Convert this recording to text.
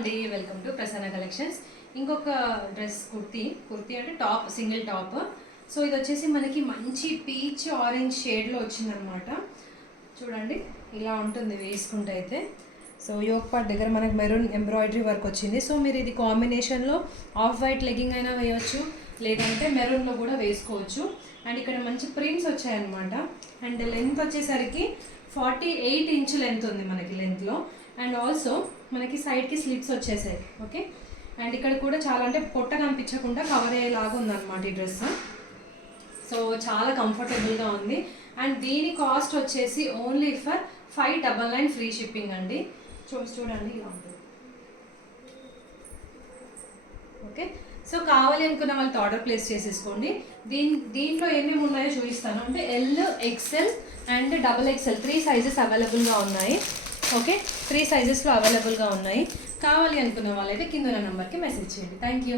అండి, welcome to Prasanna collections. ఇంకొక dress kurti అంటే టాప్, సింగిల్ టాప్. సో ఇది వచ్చేసి మనకి మంచి పీచ్ ఆరెంజ్ షేడ్లో వచ్చిందనమాట. చూడండి ఇలా ఉంటుంది వేసుకుంటే అయితే. సో యోక్ పార్ట్ దగ్గర మనకి మెరూన్ ఎంబ్రాయిడరీ వర్క్ వచ్చింది. సో మీరు ఇది కాంబినేషన్లో ఆఫ్ వైట్ లెగ్గింగ్ అయినా వేయవచ్చు, లేదంటే మెరూన్లో కూడా వేసుకోవచ్చు. అండ్ ఇక్కడ మంచి ప్రింట్స్ వచ్చాయన్నమాట. అండ్ లెంత్ వచ్చేసరికి 48 ఇంచ్ లెంత్ ఉంది మనకి లెంత్లో. అండ్ ఆల్సో మనకి సైడ్కి స్లిట్స్ వచ్చేసాయి. ఓకే, అండ్ ఇక్కడ కూడా చాలా అంటే పొట్ట కనిపించకుండా కవర్ అయ్యేలాగా ఉందన్నమాట ఈ డ్రెస్. సో చాలా కంఫర్టబుల్గా ఉంది. అండ్ దీని కాస్ట్ వచ్చేసి ఓన్లీ ఫర్ 599 ఫ్రీ షిప్పింగ్ అండి. చూడండి ఇలా ఉంటుంది. ఓకే, సో కావాలి అనుకున్న వాళ్ళతో ఆర్డర్ ప్లేస్ చేసేసుకోండి. దీంట్లో ఏమేమి ఉన్నాయో చూపిస్తాను. అంటే L, XL and XXL 3 sizes అవైలబుల్గా ఉన్నాయి. ఓకే, 3 సైజెస్లో అవైలబుల్గా ఉన్నాయి. కావాలి అనుకున్న వాళ్ళైతే కింద ఉన్న నెంబర్కి మెసేజ్ చేయండి. Thank you.